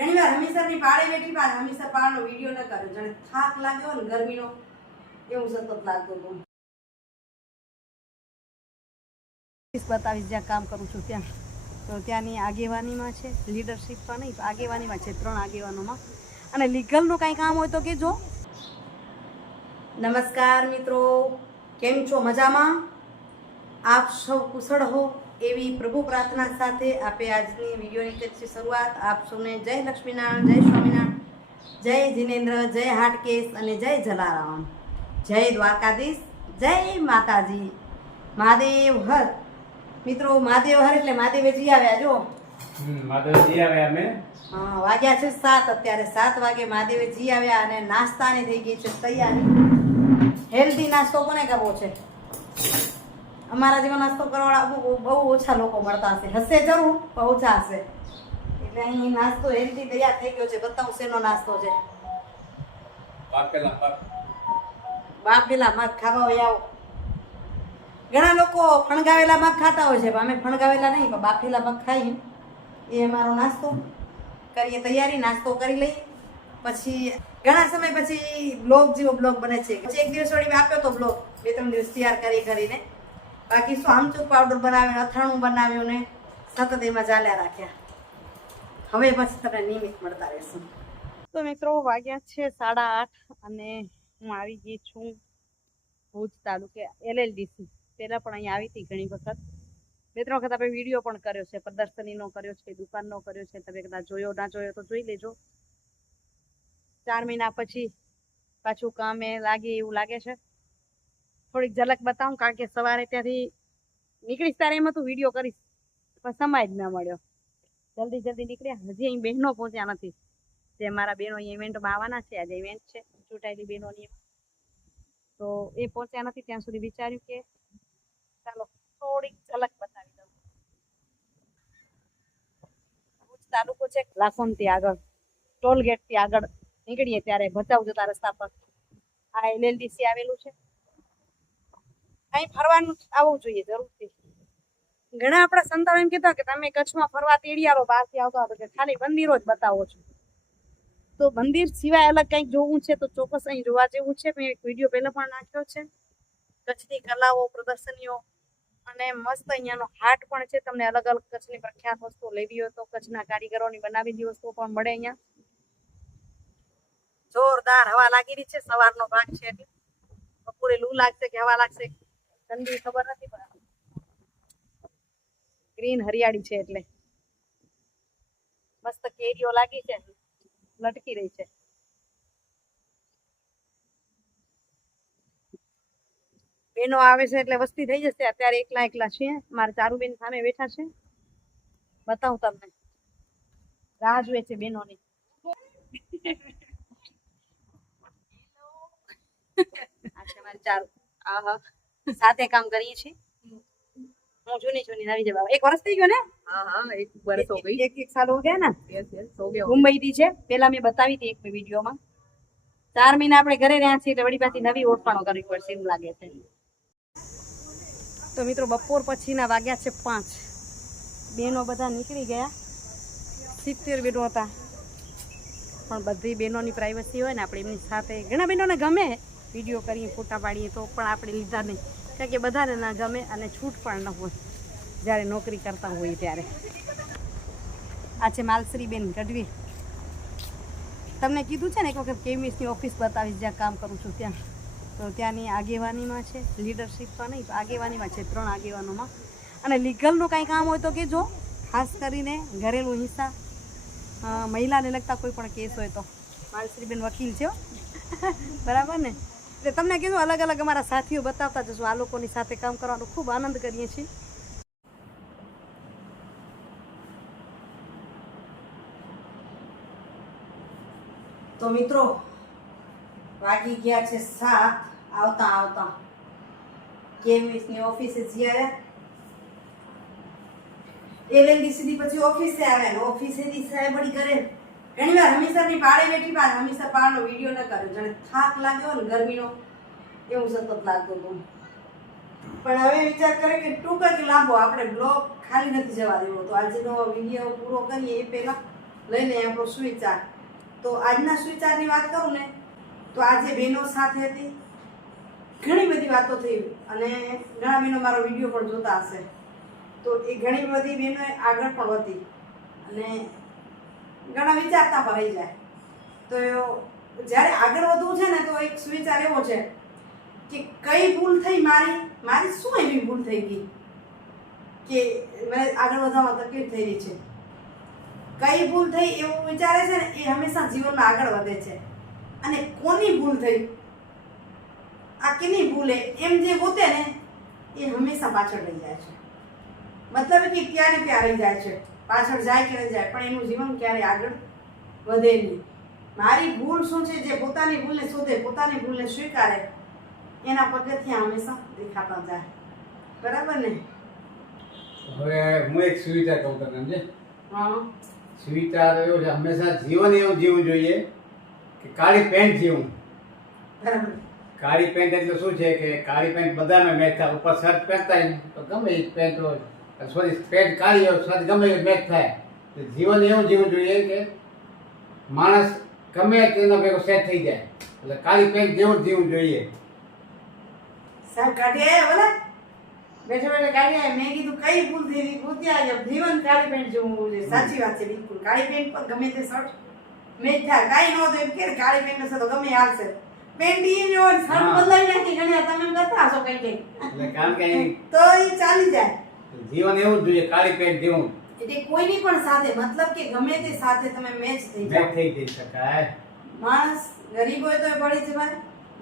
ઘણી વાર હમીસરની પાળે બેઠી પાર હમીસર પાળનો વીડિયો ન કર્યો જાણે થાક લાગ્યો ને ગરમીનો એવું સતત લાગતો હતો. બતાવીશ જ્યાં કામ કરું છું ત્યાં. તો ત્યાંની આગેવાનીમાં છે લીડરશીપમાં નહીં આગેવાનીમાં છે ત્રણ આગેવાનોમાં. અને લીગલનું કાંઈ કામ હોય તો કહેજો. નમસ્કાર મિત્રો કેમ છો? મજામાં? આપ સૌ કુશળ હો? એવી પ્રભુ પ્રાર્થના સાથે આપે આજની વિડીયોની કરી શરૂઆત. આપ સૌને જય લક્ષ્મીનારાયણ જય સ્વામિનારાયણ જય જિનેન્દ્ર જય હાટકેશ અને જય જલારામ. જય દ્વારકાધીશ જય માતાજી. મહાદેવ હર. મિત્રો મહાદેવ હર એટલે મહાદેવજી આવ્યા જો મહાદેવજી આવ્યા અમે. હા, વાગ્યા છે સાત અત્યારે સાત વાગે મહાદેવજી આવ્યા અને નાસ્તાની થઈ ગઈ છે તૈયારી. હેલ્ધી નાસ્તો કોને કરવો છે? અમારા જેવો નાસ્તો કરવાવાળા બહુ બહુ ઓછા લોકો મળતા હશે. હશે જરૂર પણ ઓછા હશે. એટલે અહીં નાસ્તો હેલ્ધી તૈયાર થઈ ગયો છે. બતાવું શેનો નાસ્તો છે. બાફેલા મગ ખાવા હોય આવો. ઘણા લોકો ફણગાવેલા મગ ખાતા હોય છે પણ અમે ફણગાવેલા નહીં પણ બાફેલા મગ ખાઈએ એ અમારો નાસ્તો. કરીએ તૈયારી નાસ્તો કરી લઈએ. પછી ઘણા સમય પછી બ્લોગ જેવો બ્લોગ બને છે. પછી એક દિવસ વળી મેં આપ્યો તો બ્લોગ. બે ત્રણ દિવસ તૈયાર કરી કરીને બાકી શું આમચૂર પાવડર બનાવ્યું અથાણું બનાવ્યું ને સતત એમાં ચાલ્યા રાખ્યા. હવે પછી તમને નિયમિત મળતા રહેશું. તો મિત્રો વાગ્યા છે સાડા આઠ અને હું આવી ગઈ છું ભુજ તાલુકે એલએલડીસી. પહેલાં પણ અહીંયા આવી હતી ઘણી વખત. બે ત્રણ વખત આપણે વીડિયો પણ કર્યો છે, પ્રદર્શનીનો કર્યો છે, દુકાનનો કર્યો છે. તમે કદાચ જોયો, ના જોયો તો જોઈ લેજો. ચાર મહિના પછી પાછું કામે લાગે એવું લાગે છે. થોડીક ઝલક બતાવું, કારણ કે સવારે ત્યાંથી નીકળીશ તારે એમાં તું વીડિયો કરીશ. પણ સમય જ ના મળ્યો. જલ્દી જલ્દી નીકળ્યા. હજી અહીં બહેનો પહોંચ્યા નથી. જે મારા બહેનો અહીં ઇવેન્ટમાં આવવાના છે. આજે ઇવેન્ટ છે, ચૂંટાયેલી બહેનોની. તો એ પહોંચ્યા નથી. ત્યાં સુધી વિચાર્યું કે ચાલો, થોડીક ઝલક બતાવી દઉં. ભુજ તાલુકો છે લાસોનથી આગળ. ટોલ ગેટથી આગળ નીકળીએ ત્યારે ભચાઉ જતા રસ્તા પર આ એલએલડીસી આવેલું છે. અહીં ફરવાનું આવવું જોઈએ, જરૂરથી. ઘણા આપણા સંતાન એમ કહેતા કે તમે કચ્છમાં ફરવા તેડી આવો બહારથી આવતા હતો કે ખાલી મંદિરો જ બતાવો છો. તો મંદિર સિવાય અલગ કંઈક જોવું છે તો ચોક્કસ અહીં જોવા જેવું છે. મેં એક વીડિયો પહેલાં પણ નાખ્યો છે. કચ્છની કલાઓ, પ્રદર્શનીઓ અને મસ્ત અહીંયાનો હાટ પણ છે. તમને અલગ અલગ કચ્છની પ્રખ્યાત વસ્તુઓ લેવી હોય તો કચ્છના કારીગરોની બનાવેલી વસ્તુઓ પણ મળે અહીંયા. જોરદાર હવા લાગી રહી છે. સવારનો ભાગ છે એટલે. બપોરે લૂ લાગશે કે હવા લાગશે? ઠંડી ખબર નથી પણ ગ્રીન હરિયાળી છે એટલે. મસ્ત કેરીઓ લાગી છે. લટકી રહી છે. બેનો આવે છે એટલે વસ્તી થઈ જશે. અત્યારે એકલા એકલા છીએ. મારા ચારુબેન સામે બેઠા છે. બતાવું તમને. રાહ જુએ છે બેનોની. આ છે મારી ચારુ. આહા. સાથે કામ કરીએ છીએ. હું જૂની જૂની તો મિત્રો બપોર પછીના વાગ્યા છે પાંચ. બેનો બધા નીકળી ગયા. સિત્તેર બેનો હતા. પણ બધી બેનો ની પ્રાઇવસી હોય ને આપડે એમની સાથે ઘણા બહેનોને ગમે વીડિયો કરીએ ફોટા પાડીએ તો પણ આપણે લીધા નહીં. કારણ કે બધાને ના ગમે અને છૂટ પણ ન હોય. જ્યારે નોકરી કરતા હોઈએ ત્યારે. આ છે માલશ્રીબેન ગઢવી. તમને કીધું છે ને એક વખત કેમિસ્ટની ઓફિસ બતાવીશ જ્યાં કામ કરું છું ત્યાં. તો ત્યાંની આગેવાનીમાં છે, લીડરશીપમાં નહીં આગેવાનીમાં છે, ત્રણ આગેવાનોમાં. અને લીગલનું કાંઈ કામ હોય તો કહેજો. ખાસ કરીને ઘરેલું હિંસા. મહિલાને લગતા કોઈ પણ કેસ હોય તો. માલશ્રીબેન વકીલ છે બરાબર ને? એટલે તમને કીધું અલગ અલગ અમારા સાથીઓ બતાવતા જશું આ લોકોની સાથે કામ કરવાનો ખૂબ આનંદ કરીએ છીએ. તો મિત્રો, વાગી ગયા છે સાત. આવતા આવતા. કેવીસની ઓફિસે જઈ એ એલએલડી સુધી પછી ઓફિસે આવે ને ઓફિસેથી સાહેબ વળી કરે ઘણી વાર હમીસરની પાળે બેઠી બાદ હમીસર પાળનો વીડિયો ન કર્યો જાણે થાક લાગ્યો ને ગરમીનો, એવું સતત લાગતું હતું. પણ હવે વિચાર કરે કે ટૂંક જ લાંબો આપણે બ્લોગ ખાલી નથી જવા દેવો. તો આજનો વીડિયો પૂરો કરીએ એ પહેલા. લઈને આપણો સુવિચાર. તો આજના સુવિચારની વાત કરું ને, તો આજે બહેનો સાથે હતી. ઘણી બધી વાતો થઈ. અને ઘણા બહેનો મારો વીડિયો પણ જોતા હશે. તો એ ઘણી બધી બહેનોએ આગળ પણ વધી. અને ઘણા વિચારતા ભરાઈ જાય. તો જ્યારે આગળ વધવું છે ને, તો એક સુવિચાર એવો છે કે કઈ ભૂલ થઈ મારી મારી શું એવી ભૂલ થઈ ગઈ? કે મને આગળ વધવામાં તકલીફ થઈ રહી છે. કઈ ભૂલ થઈ એવું વિચારે છે ને, એ હંમેશા જીવનમાં આગળ વધે છે. અને કોની ભૂલ થઈ? આ કેની ભૂલે એમ જે ગોતે ને, એ હંમેશા પાછળ રહી જાય છે. મતલબ કે ક્યારે ત્યાં રહી જાય છે? પાછળ જાય કે જાય પણ એનું જીવન ક્યારે આગળ વધે નહીં. મારી ભૂલ શું છે જે પોતાની ભૂલને શોધે પોતાની ભૂલને સ્વીકારે એના પગથિયાં હંમેશા દેખાતા જાય. બરાબર ને? હવે હું એક સુવિચાર કહું તને સમજે? હા. સુવિચાર એવો છે હંમેશા જીવન એવું જીવવું જોઈએ કે કાળી પેન્ટ જીવવું બરાબર. કાળી પેન્ટ એટલે શું છે કે કાળી પેન્ટ બધાને મેચ થાય ઉપર શર્ટ પહેરતા હોય તો ગમે એ પેન્ટ હોય. સોરી પેન્ટ કાળી હોય શર્ટ ગમે એ મેચ થાય. તો જીવન એવું જીવવું જોઈએ કે માણસ ગમે તેનો ભેગો સેટ થઈ જાય. એટલે કાળી પેન્ટ જેવું જ જીવવું જોઈએ. સાહેબ કાઢી આવ્યા બોલે બેઠે બેઠે કાઢી આવ્યા મેં કીધું કઈ ભૂલ થઈ ગઈ? ગોતી આવ્યા જીવન કાળી પેન્ટ જેવું છે. સાચી વાત છે બિલકુલ. કાળી પેન્ટ પર ગમે તે શર્ટ. મેચ થાય કાંઈ ન હોય તો એમ કે કાળી પેન્ટ હશે તો ગમે એ હાલશે. પેન્ટ ઈ જ હોય શર્ટ હા. બદલાઈ નાખી ઘણી વાર. તમે એમ કરતા હશો કઈ કઈ એટલે કારણ કે અહીં તો એ ચાલી જાય. જીવન એવું જોઈએ કાળી પેન્ટ જેવું. એટલે કોઈની પણ સાથે મતલબ કે ગમે તે સાથે તમે મેચ થઈ મેચ થઈ જઈ શકાય. માણસ ગરીબ હોય તો પડી જવાય.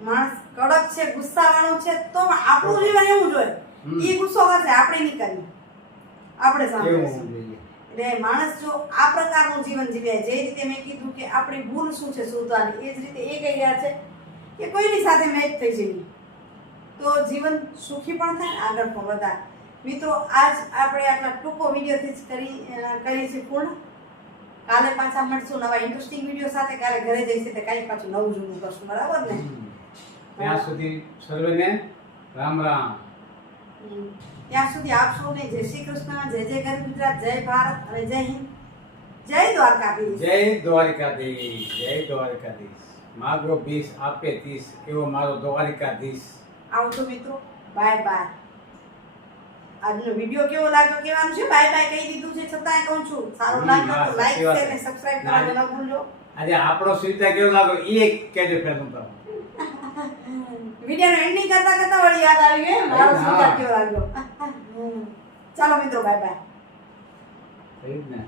માણસ કડક છે ગુસ્સાવાળો છે તો આપણું જીવન એવું જોઈએ એ ગુસ્સો હશે આપણે નહીં આપણે સાંભળીશું એટલે માણસ જો આ પ્રકારનું જીવન જીવે જે રીતે મેં કીધું કે આપણી ભૂલ શું છે શોધવાની એ જ રીતે એ કહી રહ્યા છે કે કોઈની સાથે મેચ થઈ જવી તો જીવન સુખી પણ થાય ને આગળ પણ વધારે. મિત્રો આજ આપણે આટલા ટૂંકો વિડીયોથી જ કરી કરીશું કરી છે પૂર્ણ. કાલે પાછા મળશું નવા ઇન્ટરેસ્ટિંગ વીડિયો સાથે. કાલે ઘરે જઈશું તો કાંઈ પાછું નવું જૂનું કરશું બરાબર ને? ત્યાં સુધી સર્વેને રામ રામ. ત્યાં સુધી આપ સૌને જય શ્રી કૃષ્ણ જય જય ગરીબ ગુજરાત જય ભારત અને જય હિન્દ. જય દ્વારકાધીશ. જય દ્વારકાધીશ જય દ્વારકાધીશ. માગો બીસ આપે ત્રીસ એવો મારો દ્વારકાધીશ. આવજો મિત્રો. Bye bye. આજનો વીડિયો કેવો લાગ્યો કેવાનું છે? બાય બાય કહી દીધું છે. છતાંય કહું છું સારું લાગ્યો તો લાઈક શેર અને સબસ્ક્રાઇબ કરવાનું ન ભૂલજો આજે આપણો સુવિધા કેવો લાગ્યો? એ કહેજો પહેલું તમે વિડીયોનો એન્ડિંગ કરતા કરતા વળી યાદ આવી એમ? મારો સુવિધા કેવો લાગ્યો? ચાલો મિત્રો બાય બાય થયું ને?